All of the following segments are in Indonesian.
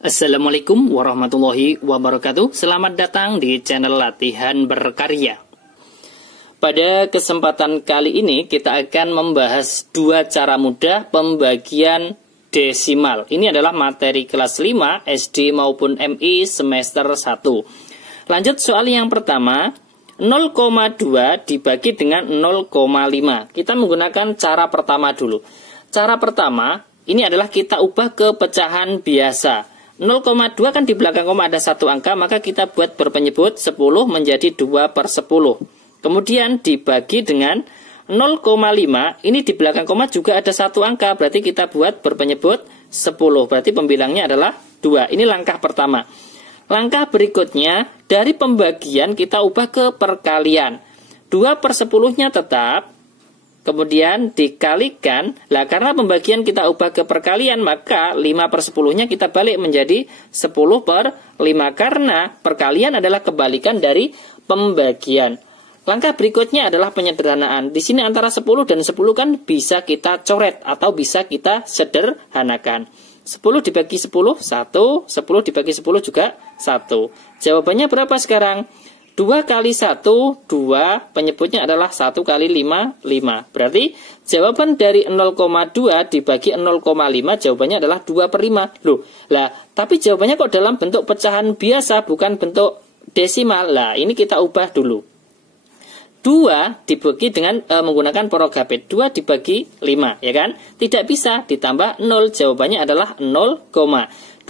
Assalamualaikum warahmatullahi wabarakatuh. Selamat datang di channel Latihan Berkarya. Pada kesempatan kali ini kita akan membahas dua cara mudah pembagian desimal. Ini adalah materi kelas 5 SD maupun MI semester 1. Lanjut soal yang pertama, 0,2 dibagi dengan 0,5. Kita menggunakan cara pertama dulu. Cara pertama, ini adalah kita ubah ke pecahan biasa. 0,2 kan di belakang koma ada satu angka, maka kita buat berpenyebut 10 menjadi 2 per 10. Kemudian dibagi dengan 0,5, ini di belakang koma juga ada satu angka, berarti kita buat berpenyebut 10. Berarti pembilangnya adalah 2. Ini langkah pertama. Langkah berikutnya, dari pembagian kita ubah ke perkalian. 2 per 10-nya tetap, kemudian dikalikan, lah karena pembagian kita ubah ke perkalian, maka 5 per 10-nya kita balik menjadi 10 per 5, karena perkalian adalah kebalikan dari pembagian. Langkah berikutnya adalah penyederhanaan. Di sini antara 10 dan 10 kan bisa kita coret atau bisa kita sederhanakan. 10 dibagi 10, 1, 10 dibagi 10 juga 1. Jawabannya berapa sekarang? 2 kali 1, 2, penyebutnya adalah 1 kali 5, 5. Berarti jawaban dari 0,2 dibagi 0,5 jawabannya adalah 2 per 5. Loh, lah, tapi jawabannya kok dalam bentuk pecahan biasa, bukan bentuk desimal. Lah, ini kita ubah dulu. 2 dibagi dengan menggunakan porogapet. 2 dibagi 5, ya kan? Tidak bisa ditambah 0, jawabannya adalah 0,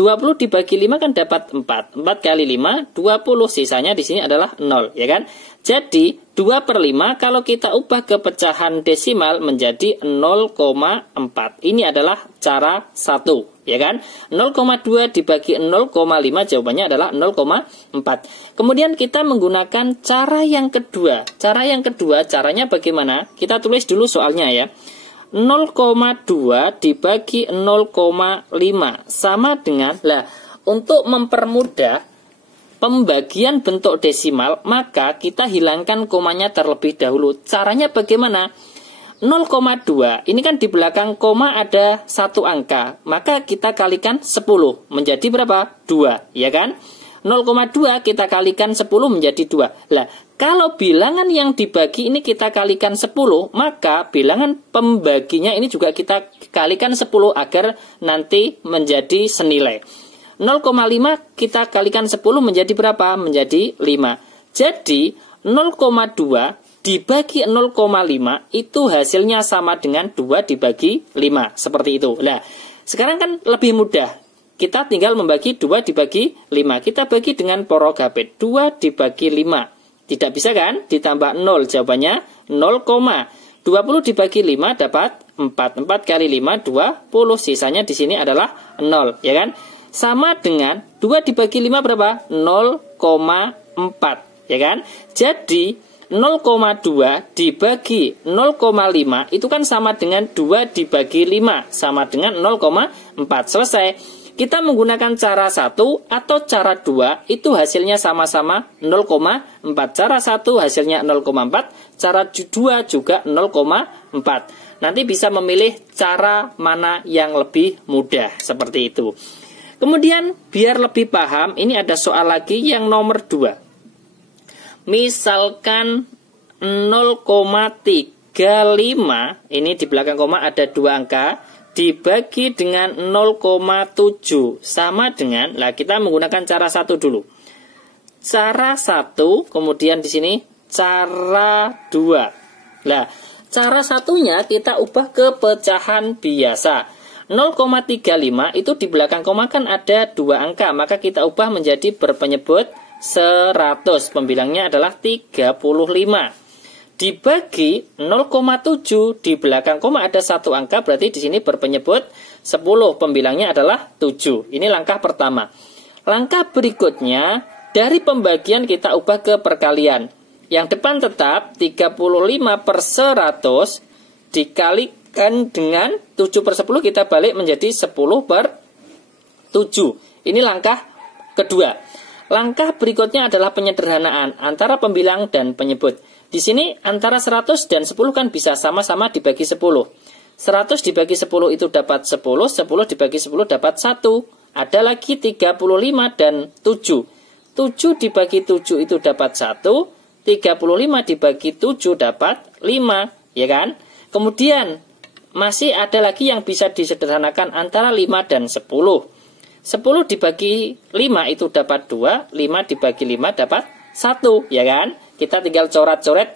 20 dibagi 5 kan dapat 4. 4 kali 5, 20. Sisanya di sini adalah 0, ya kan? Jadi, 2 per 5 kalau kita ubah ke pecahan desimal menjadi 0,4. Ini adalah cara 1, ya kan? 0,2 dibagi 0,5 jawabannya adalah 0,4. Kemudian kita menggunakan cara yang kedua. Cara yang kedua, caranya bagaimana? Kita tulis dulu soalnya ya. 0,2 dibagi 0,5 sama dengan, lah, untuk mempermudah pembagian bentuk desimal, maka kita hilangkan komanya terlebih dahulu. Caranya bagaimana? 0,2, ini kan di belakang koma ada satu angka, maka kita kalikan 10, menjadi berapa? 2, ya kan? 0,2 kita kalikan 10 menjadi 2. Lah, kalau bilangan yang dibagi ini kita kalikan 10, maka bilangan pembaginya ini juga kita kalikan 10 agar nanti menjadi senilai. 0,5 kita kalikan 10 menjadi berapa? Menjadi 5. Jadi 0,2 dibagi 0,5 itu hasilnya sama dengan 2 dibagi 5. Seperti itu. Nah, sekarang kan lebih mudah. Kita tinggal membagi 2 dibagi 5. Kita bagi dengan porogapet. 2 dibagi 5. Tidak bisa kan? Ditambah 0. Jawabannya 0, 20 dibagi 5 dapat 4. 4 kali 5, 20. Sisanya di sini adalah 0. Ya kan? Sama dengan 2 dibagi 5 berapa? 0,4. Ya kan? Jadi 0,2 dibagi 0,5 itu kan sama dengan 2 dibagi 5. Sama dengan 0,4. Selesai. Kita menggunakan cara 1 atau cara 2 itu hasilnya sama-sama 0,4. Cara 1 hasilnya 0,4, cara 2 juga 0,4. Nanti bisa memilih cara mana yang lebih mudah, seperti itu. Kemudian biar lebih paham, ini ada soal lagi yang nomor 2. Misalkan 0,35, ini di belakang koma ada 2 angka, dibagi dengan 0,7 sama dengan, lah kita menggunakan cara 1 dulu. Cara 1, kemudian di sini cara 2. Lah, cara satunya kita ubah ke pecahan biasa. 0,35 itu di belakang koma kan ada 2 angka, maka kita ubah menjadi berpenyebut 100. Pembilangnya adalah 35. Dibagi 0,7 di belakang koma ada satu angka, berarti di sini berpenyebut 10. Pembilangnya adalah 7. Ini langkah pertama. Langkah berikutnya, dari pembagian kita ubah ke perkalian. Yang depan tetap 35 per 100 dikalikan dengan 7 per 10 kita balik menjadi 10 per 7. Ini langkah kedua. Langkah berikutnya adalah penyederhanaan antara pembilang dan penyebut. Di sini antara 100 dan 10 kan bisa sama-sama dibagi 10. 100 dibagi 10 itu dapat 10, 10 dibagi 10 dapat 1. ada lagi 35 dan 7. 7 dibagi 7 itu dapat 1, 35 dibagi 7 dapat 5, ya kan? Kemudian masih ada lagi yang bisa disederhanakan antara 5 dan 10. 10 dibagi 5 itu dapat 2, 5 dibagi 5 dapat 1, ya kan? Kita tinggal coret-coret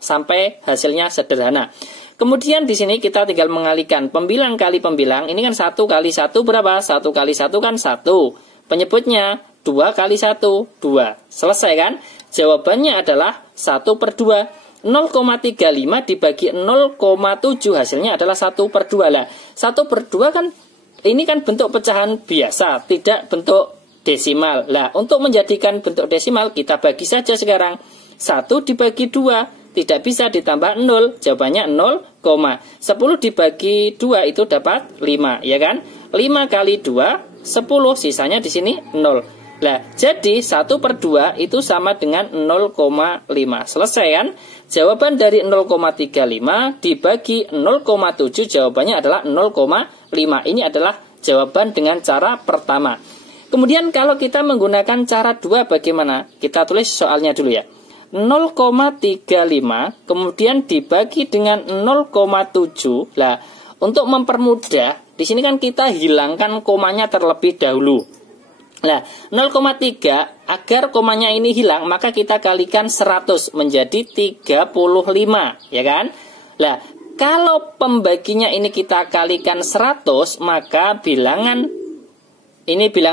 sampai hasilnya sederhana. Kemudian di sini kita tinggal mengalihkan pembilang kali pembilang. Ini kan 1 kali 1 berapa? 1 kali 1 kan 1. Penyebutnya 2 kali 1, 2. Selesai kan? Jawabannya adalah 1/2. 0,35 dibagi 0,7 hasilnya adalah 1/2. Lah, 1/2 kan ini kan bentuk pecahan biasa, tidak bentuk desimal. Lah, untuk menjadikan bentuk desimal kita bagi saja sekarang. 1 dibagi 2 tidak bisa ditambah 0. Jawabannya 0, 10 dibagi 2 itu dapat 5, ya kan? 5 kali 2 10, sisanya di sini 0. Nah, jadi 1/2 itu sama dengan 0,5. Selesai kan? Jawaban dari 0,35 dibagi 0,7 jawabannya adalah 0,5. Ini adalah jawaban dengan cara pertama. Kemudian kalau kita menggunakan cara 2 bagaimana? Kita tulis soalnya dulu ya. 0,35 kemudian dibagi dengan 0,7. Lah, untuk mempermudah, di sini kan kita hilangkan komanya terlebih dahulu. Nah, 0,3 agar komanya ini hilang, maka kita kalikan 100 menjadi 35, ya kan? Nah, kalau pembaginya ini kita kalikan 100, maka bilangan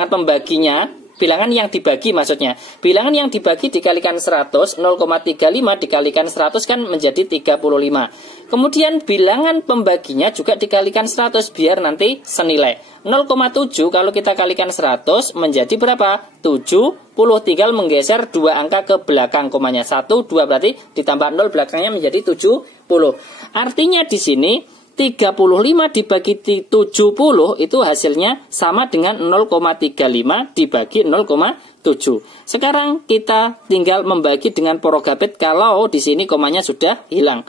pembaginya, bilangan yang dibagi maksudnya. Bilangan yang dibagi dikalikan 100, 0,35 dikalikan 100 kan menjadi 35. Kemudian bilangan pembaginya juga dikalikan 100 biar nanti senilai. 0,7 kalau kita kalikan 100 menjadi berapa? 70. Tinggal menggeser 2 angka ke belakang komanya. 1, 2 berarti ditambah 0 belakangnya menjadi 70. Artinya di sini 35 dibagi 70 itu hasilnya sama dengan 0,35 dibagi 0,7. Sekarang kita tinggal membagi dengan porogabit kalau di sini komanya sudah hilang.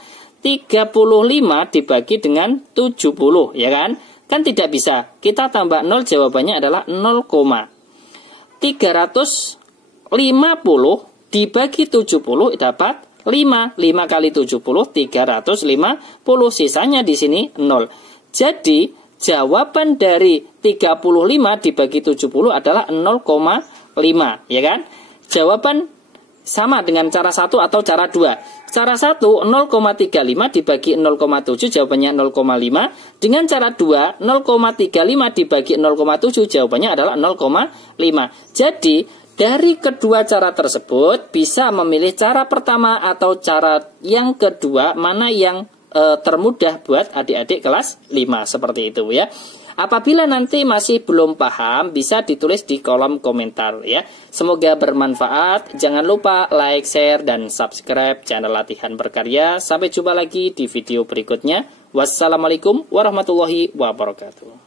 35 dibagi dengan 70, ya kan? Kan tidak bisa. Kita tambah 0, jawabannya adalah 0,350 dibagi 70 dapat 5. 5 kali 70, 350. Sisanya di sini 0. Jadi, jawaban dari 35 dibagi 70 adalah 0,5, ya kan? Jawaban sama dengan cara 1 atau cara 2. Cara 1, 0,35 dibagi 0,7 jawabannya 0,5. Dengan cara 2, 0,35 dibagi 0,7 jawabannya adalah 0,5. Jadi, dari kedua cara tersebut bisa memilih cara pertama atau cara yang kedua, mana yang termudah buat adik-adik kelas 5 seperti itu ya. Apabila nanti masih belum paham, bisa ditulis di kolom komentar ya. Semoga bermanfaat. Jangan lupa like, share, dan subscribe channel Latihan Berkarya. Sampai jumpa lagi di video berikutnya. Wassalamualaikum warahmatullahi wabarakatuh.